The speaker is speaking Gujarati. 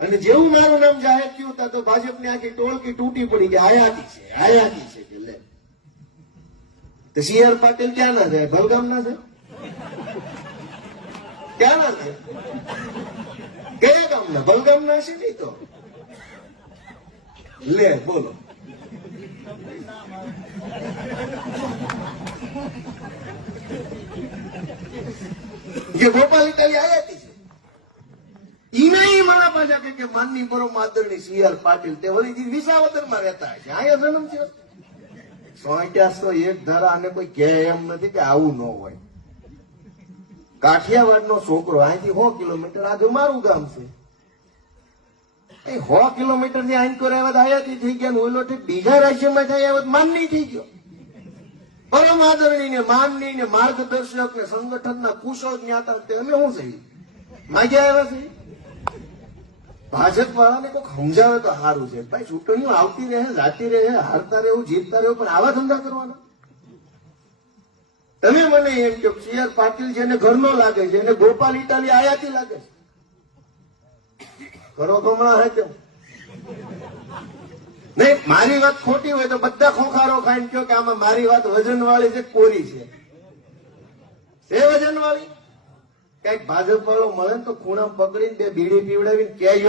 અને જેવું મારું નામ જાહેર થયું હતા તો ભાજપની આખી ટોળકી તૂટી પડી કે આયાતી છે કે લે તો સી.આર. પાટીલ ક્યાં ના છે? ભલગામ ના છે? ક્યાં ના છે? કયા ગામના? ભલગામ ના છે નહીં તો લે બોલો. જે ગોપાલ ઇટાલી આયાતી છે ઈ મારા પાછા કે માનની પરમ આદરણી સી.આર. પાટીલ તે વળી વિસાવદરમાં રહેતા છે, અહીંયા જન્મ છે. 100 એક ધારા અને કોઈ કહે એમ નથી કે આવું ન હોય. કાઠિયાવાડ નો છોકરો અહીંથી 100 કિલોમીટર આગળ મારું ગામ છે. 100 કિલોમીટર ની અહીં કરે આયાતી થઈ ગયા, ઓલો બીજા રાજ્યમાં થાય માનની થઈ ગયો. પરમ આદરણી ને માનની ને માર્ગદર્શક ને સંગઠનના કુશળ જ્ઞાતા અમે શું થઈ માગ્યા આવ્યા છે. ભાજપ વાળાને કોઈક સમજાવે તો સારું છે. ભાઈ ચૂંટણીઓ આવતી રહે, જાતી રહે, હારતા રહેવું, જીતતા રહેવું, પણ આવા ધંધા કરવાના. તમે મને એમ કહો સી.આર. પાટીલ જેને ઘરનો લાગે છે એને ગોપાલ ઇટાલી આયાતી લાગે છે. કરો તો હમણાં હે કેમ નહીં? મારી વાત ખોટી હોય તો બધા ખોખારો ખાઈને કહો કે આમાં મારી વાત વજન વાળી છે, કોરી છે. એ વજન વાળી કઈક ભાજપ વાળો મળે તો ખૂણા પકડીને 2 બીડી પીવડાવીને ક્યાંય